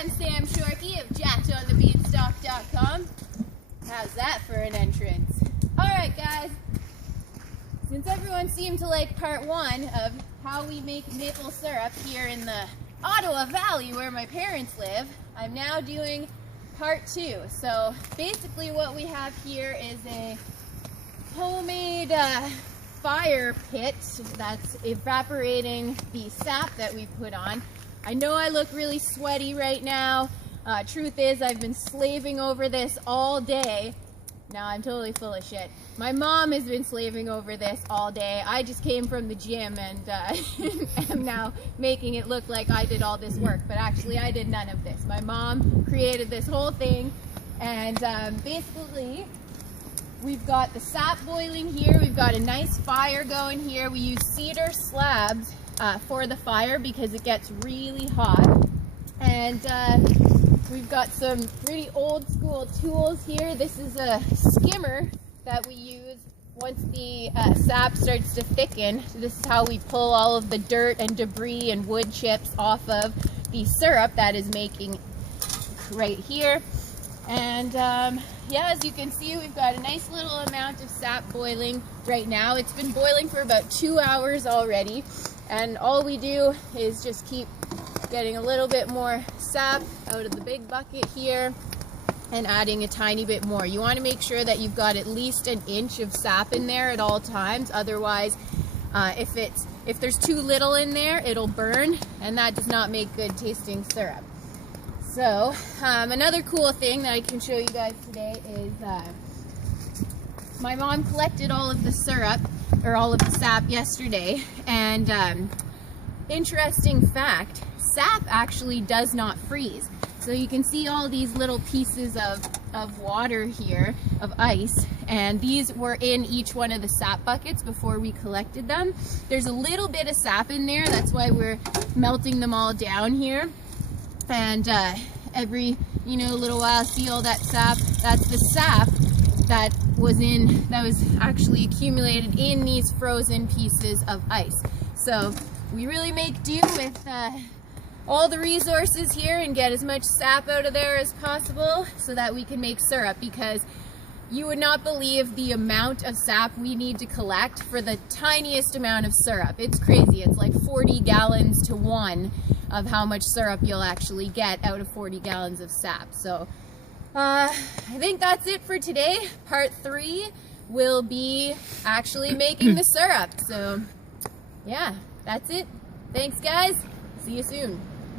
I'm Sam Shorkey of JackedOnTheBeanstalk.com. How's that for an entrance? Alright guys, since everyone seemed to like part one of how we make maple syrup here in the Ottawa Valley where my parents live, I'm now doing part two. So basically what we have here is a homemade fire pit that's evaporating the sap that we put on. I know I look really sweaty right now. Truth is, I've been slaving over this all day. Now I'm totally full of shit. My mom has been slaving over this all day. I just came from the gym and am now making it look like I did all this work, but actually I did none of this. My mom created this whole thing, and basically we've got the sap boiling here. We've got a nice fire going here. We use cedar slabs for the fire because it gets really hot. And we've got some pretty old school tools here. This is a skimmer that we use once the sap starts to thicken. So this is how we pull all of the dirt and debris and wood chips off of the syrup that is making right here. And yeah, as you can see, we've got a nice little amount of sap boiling right now. It's been boiling for about 2 hours already. And all we do is just keep getting a little bit more sap out of the big bucket here and adding a tiny bit more. You want to make sure that you've got at least an inch of sap in there at all times. Otherwise, if there's too little in there, it'll burn, and that does not make good tasting syrup. So another cool thing that I can show you guys today is my mom collected all of the syrup, or all of the sap yesterday, and interesting fact, sap actually does not freeze. So you can see all these little pieces of water here, of ice, and these were in each one of the sap buckets before we collected them. There's a little bit of sap in there, that's why we're melting them all down here. And every little while, see all that sap? That's the sap that was actually accumulated in these frozen pieces of ice. So we really make do with all the resources here and get as much sap out of there as possible so that we can make syrup, because you would not believe the amount of sap we need to collect for the tiniest amount of syrup. It's crazy. It's like 40 gallons to 1 of how much syrup you'll actually get out of 40 gallons of sap. So I think that's it for today. Part 3 will be actually making the syrup. So yeah, that's it. Thanks guys. See you soon.